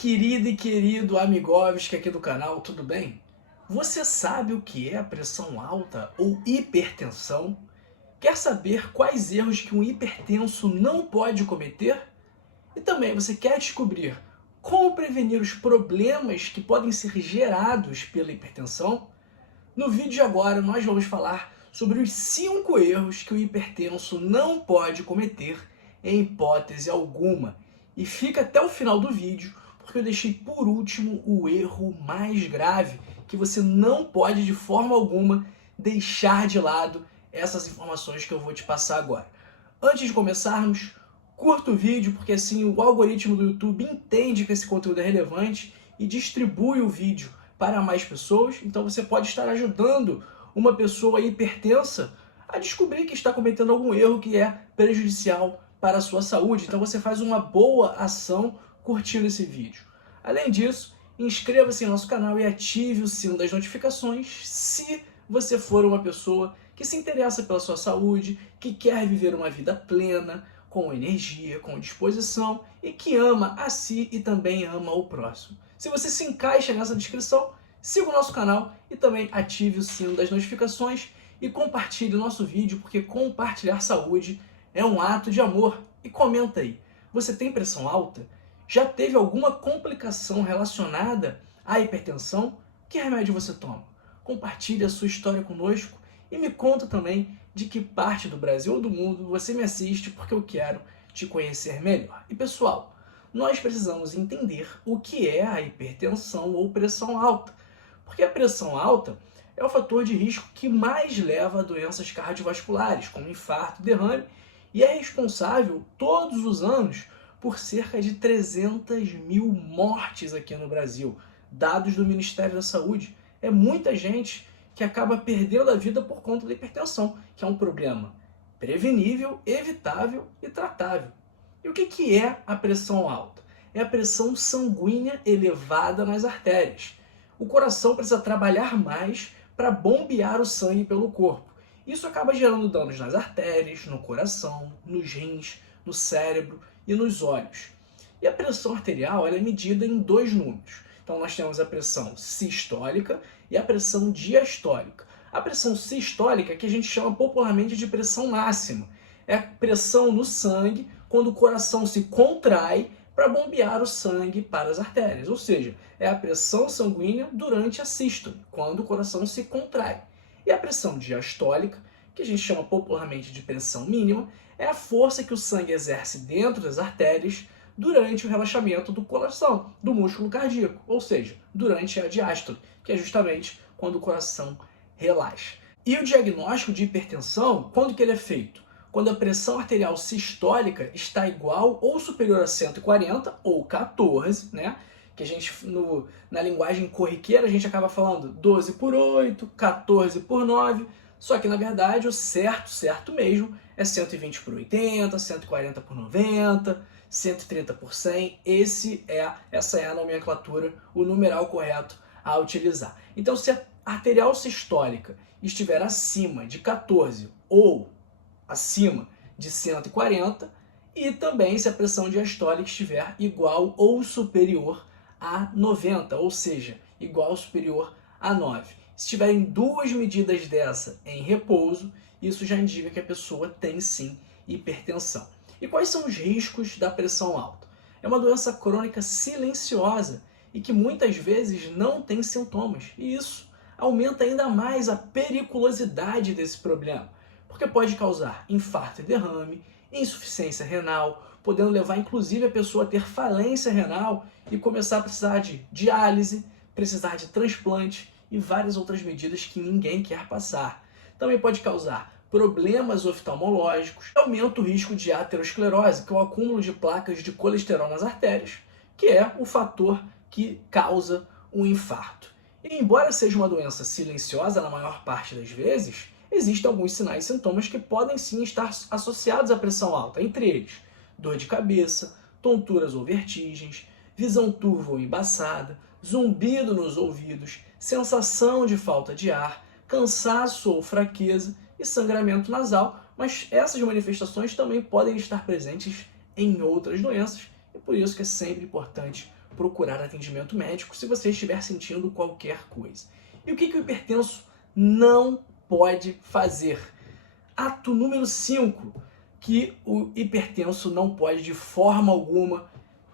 querida e querido Amigovski aqui do canal, tudo bem? Você sabe o que é a pressão alta ou hipertensão? Quer saber quais erros que um hipertenso não pode cometer? E também você quer descobrir como prevenir os problemas que podem ser gerados pela hipertensão? No vídeo de agora nós vamos falar sobre os 5 erros que o hipertenso não pode cometer em hipótese alguma. E fica até o final do vídeo, porque eu deixei por último o erro mais grave, que você não pode de forma alguma deixar de lado essas informações que eu vou te passar agora. Antes de começarmos, curta o vídeo, porque assim o algoritmo do YouTube entende que esse conteúdo é relevante e distribui o vídeo para mais pessoas. Então você pode estar ajudando uma pessoa hipertensa a descobrir que está cometendo algum erro que é prejudicial para a sua saúde. Então você faz uma boa ação curtindo esse vídeo. Além disso, inscreva-se em nosso canal e ative o sino das notificações se você for uma pessoa que se interessa pela sua saúde, que quer viver uma vida plena, com energia, com disposição e que ama a si e também ama o próximo. Se você se encaixa nessa descrição, siga o nosso canal e também ative o sino das notificações e compartilhe o nosso vídeo, porque compartilhar saúde é um ato de amor. E comenta aí, você tem pressão alta? Já teve alguma complicação relacionada à hipertensão? Que remédio você toma? Compartilhe a sua história conosco e me conta também de que parte do Brasil ou do mundo você me assiste, porque eu quero te conhecer melhor. E pessoal, nós precisamos entender o que é a hipertensão ou pressão alta, porque a pressão alta é o fator de risco que mais leva a doenças cardiovasculares, como infarto e derrame, e é responsável todos os anos por cerca de 300 mil mortes aqui no Brasil. Dados do Ministério da Saúde. É muita gente que acaba perdendo a vida por conta da hipertensão, que é um problema prevenível, evitável e tratável. E o que é a pressão alta? É a pressão sanguínea elevada nas artérias. O coração precisa trabalhar mais para bombear o sangue pelo corpo. Isso acaba gerando danos nas artérias, no coração, nos rins, no cérebro e nos olhos. E a pressão arterial ela é medida em 2 números. Então nós temos a pressão sistólica e a pressão diastólica. A pressão sistólica, que a gente chama popularmente de pressão máxima, é a pressão no sangue quando o coração se contrai para bombear o sangue para as artérias. Ou seja, é a pressão sanguínea durante a sístole, quando o coração se contrai. E a pressão diastólica, que a gente chama popularmente de pressão mínima, é a força que o sangue exerce dentro das artérias durante o relaxamento do coração, do músculo cardíaco, ou seja, durante a diástole, que é justamente quando o coração relaxa. E o diagnóstico de hipertensão, quando que ele é feito? Quando a pressão arterial sistólica está igual ou superior a 140 ou 14, né? Que a gente, na linguagem corriqueira, a gente acaba falando 12 por 8, 14 por 9, só que na verdade o certo mesmo é 120 por 80, 140 por 90, 130 por 100, essa é a nomenclatura, o numeral correto a utilizar. Então se a arterial sistólica estiver acima de 14 ou acima de 140, e também se a pressão diastólica estiver igual ou superior a 90, ou seja, igual ou superior a 9. Se tiverem 2 medidas dessa em repouso, isso já indica que a pessoa tem sim hipertensão. E quais são os riscos da pressão alta? É uma doença crônica silenciosa e que muitas vezes não tem sintomas. E isso aumenta ainda mais a periculosidade desse problema, porque pode causar infarto e derrame, insuficiência renal, podendo levar inclusive a pessoa a ter falência renal e começar a precisar de diálise, precisar de transplante e várias outras medidas que ninguém quer passar. Também pode causar problemas oftalmológicos, aumenta o risco de aterosclerose, que é o acúmulo de placas de colesterol nas artérias, que é o fator que causa um infarto. E embora seja uma doença silenciosa na maior parte das vezes, existem alguns sinais e sintomas que podem sim estar associados à pressão alta, entre eles dor de cabeça, tonturas ou vertigens, visão turva ou embaçada, zumbido nos ouvidos, sensação de falta de ar, cansaço ou fraqueza e sangramento nasal, mas essas manifestações também podem estar presentes em outras doenças e por isso que é sempre importante procurar atendimento médico se você estiver sentindo qualquer coisa. E o que o hipertenso não pode fazer? Ato número 5, que o hipertenso não pode de forma alguma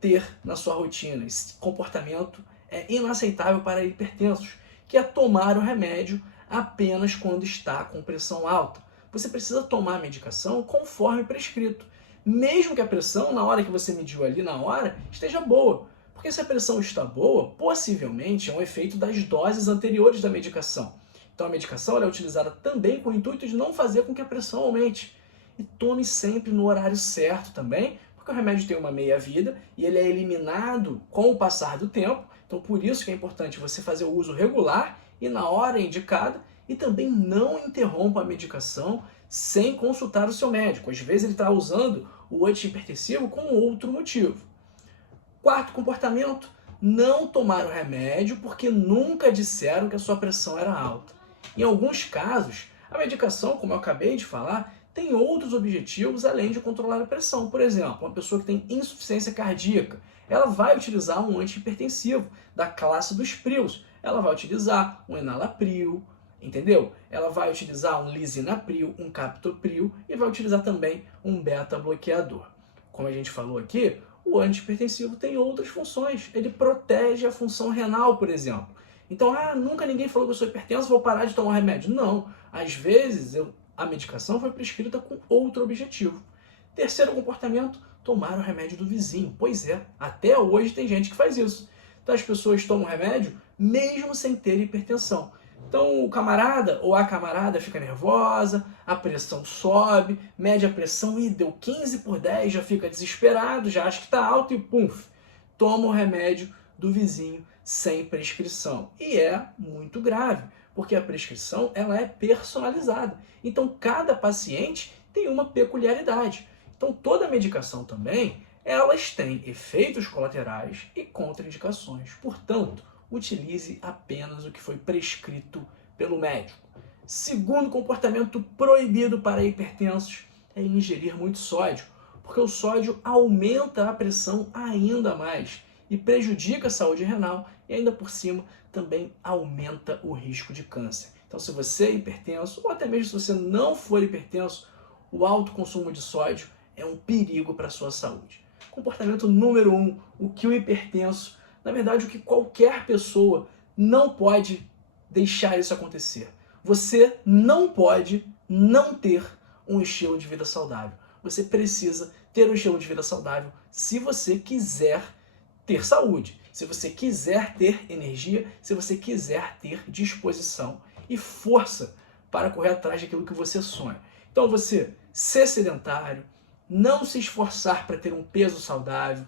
ter na sua rotina. Esse comportamento é inaceitável para hipertensos, que é tomar o remédio apenas quando está com pressão alta. Você precisa tomar a medicação conforme prescrito, mesmo que a pressão, na hora que você mediu ali na hora, esteja boa. Porque se a pressão está boa, possivelmente é um efeito das doses anteriores da medicação. Então a medicação ela é utilizada também com o intuito de não fazer com que a pressão aumente. E tome sempre no horário certo também, porque o remédio tem uma meia-vida e ele é eliminado com o passar do tempo. Então por isso que é importante você fazer o uso regular e na hora indicada, e também não interrompa a medicação sem consultar o seu médico. Às vezes ele está usando o antihipertensivo com outro motivo. Quarto comportamento, não tomar o remédio porque nunca disseram que a sua pressão era alta. Em alguns casos, a medicação, como eu acabei de falar, tem outros objetivos além de controlar a pressão. Por exemplo, uma pessoa que tem insuficiência cardíaca, ela vai utilizar um antihipertensivo da classe dos prios. Ela vai utilizar um enalapril, entendeu? Ela vai utilizar um lisinapril, um captopril e vai utilizar também um beta-bloqueador. Como a gente falou aqui, o antihipertensivo tem outras funções. Ele protege a função renal, por exemplo. Então, nunca ninguém falou que eu sou hipertenso, vou parar de tomar remédio. Não. Às vezes, a medicação foi prescrita com outro objetivo. Terceiro comportamento, tomar o remédio do vizinho. Pois é, até hoje tem gente que faz isso. Então, as pessoas tomam remédio mesmo sem ter hipertensão. Então o camarada ou a camarada fica nervosa, a pressão sobe, mede a pressão e deu 15/10, já fica desesperado, já acha que está alto e pum, toma o remédio do vizinho sem prescrição. E é muito grave, porque a prescrição ela é personalizada. Então cada paciente tem uma peculiaridade. Então toda medicação também, elas têm efeitos colaterais e contraindicações. Portanto, utilize apenas o que foi prescrito pelo médico. Segundo comportamento proibido para hipertensos é ingerir muito sódio, porque o sódio aumenta a pressão ainda mais e prejudica a saúde renal e ainda por cima também aumenta o risco de câncer. Então se você é hipertenso ou até mesmo se você não for hipertenso, o alto consumo de sódio é um perigo para a sua saúde. Comportamento número 1, o que o hipertenso, na verdade, o que qualquer pessoa não pode deixar isso acontecer. Você não pode não ter um estilo de vida saudável. Você precisa ter um estilo de vida saudável se você quiser ter saúde, se você quiser ter energia, se você quiser ter disposição e força para correr atrás daquilo que você sonha. Então você ser sedentário, não se esforçar para ter um peso saudável,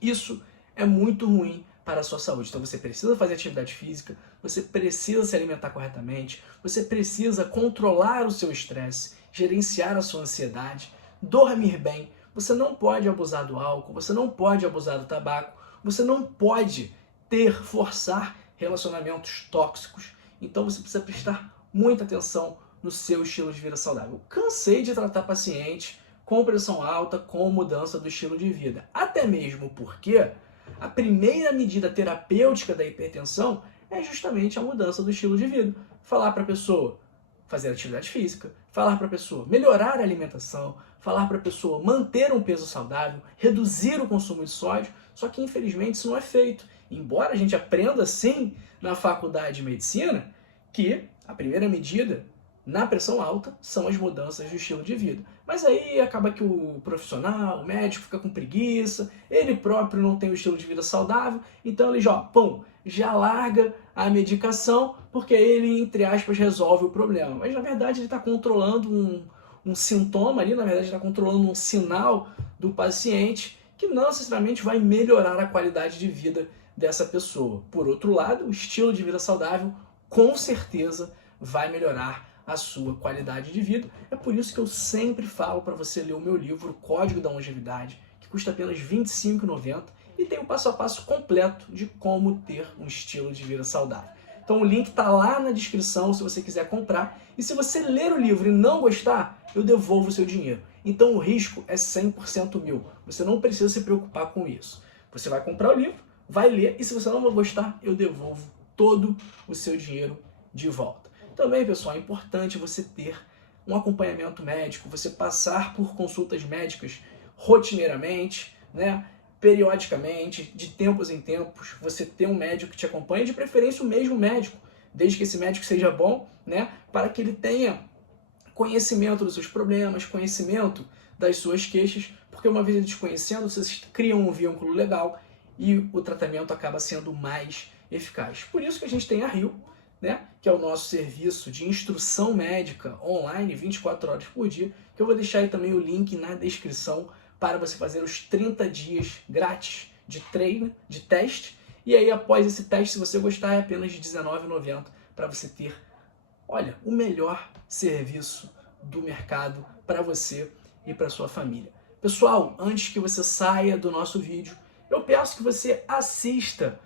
isso é muito ruim para a sua saúde. Então você precisa fazer atividade física, você precisa se alimentar corretamente, você precisa controlar o seu estresse, gerenciar a sua ansiedade, dormir bem, você não pode abusar do álcool, você não pode abusar do tabaco, você não pode forçar relacionamentos tóxicos. Então você precisa prestar muita atenção no seu estilo de vida saudável. Eu cansei de tratar pacientes com pressão alta, com mudança do estilo de vida. Até mesmo porque a primeira medida terapêutica da hipertensão é justamente a mudança do estilo de vida. Falar para a pessoa fazer atividade física, falar para a pessoa melhorar a alimentação, falar para a pessoa manter um peso saudável, reduzir o consumo de sódio, só que infelizmente isso não é feito. Embora a gente aprenda sim na faculdade de medicina que a primeira medida na pressão alta são as mudanças do estilo de vida. Mas aí acaba que o profissional, o médico, fica com preguiça, ele próprio não tem o estilo de vida saudável, então ele já larga a medicação, porque ele, entre aspas, resolve o problema. Mas na verdade ele está controlando um sintoma ali, na verdade ele está controlando um sinal do paciente que não necessariamente vai melhorar a qualidade de vida dessa pessoa. Por outro lado, o estilo de vida saudável com certeza vai melhorar a sua qualidade de vida. É por isso que eu sempre falo para você ler o meu livro Código da Longevidade, que custa apenas R$ 25,90 e tem o passo a passo completo de como ter um estilo de vida saudável. Então o link está lá na descrição se você quiser comprar. E se você ler o livro e não gostar, eu devolvo o seu dinheiro. Então o risco é 100% meu. Você não precisa se preocupar com isso. Você vai comprar o livro, vai ler e se você não vai gostar, eu devolvo todo o seu dinheiro de volta. Também, pessoal, é importante você ter um acompanhamento médico, você passar por consultas médicas rotineiramente, né? Periodicamente, de tempos em tempos, você ter um médico que te acompanhe, de preferência o mesmo médico, desde que esse médico seja bom, né? Para que ele tenha conhecimento dos seus problemas, conhecimento das suas queixas, porque uma vez ele te conhecendo, vocês criam um vínculo legal e o tratamento acaba sendo mais eficaz. Por isso que a gente tem a Rio, né, que é o nosso serviço de instrução médica online 24 horas por dia, que eu vou deixar aí também o link na descrição para você fazer os 30 dias grátis de treino, de teste, e aí após esse teste, se você gostar, é apenas de R$19,90 para você ter, olha, o melhor serviço do mercado para você e para sua família. Pessoal, antes que você saia do nosso vídeo, eu peço que você assista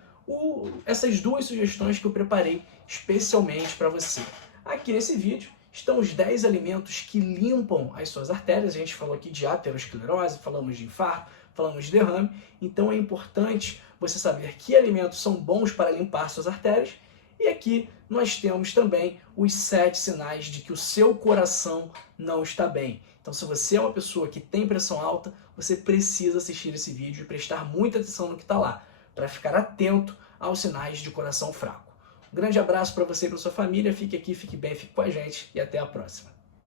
essas duas sugestões que eu preparei especialmente para você. Aqui nesse vídeo estão os 10 alimentos que limpam as suas artérias. A gente falou aqui de aterosclerose, falamos de infarto, falamos de derrame. Então é importante você saber que alimentos são bons para limpar suas artérias. E aqui nós temos também os 7 sinais de que o seu coração não está bem. Então, se você é uma pessoa que tem pressão alta, você precisa assistir esse vídeo e prestar muita atenção no que está lá, para ficar atento aos sinais de coração fraco. Um grande abraço para você e para sua família. Fique aqui, fique bem, fique com a gente e até a próxima.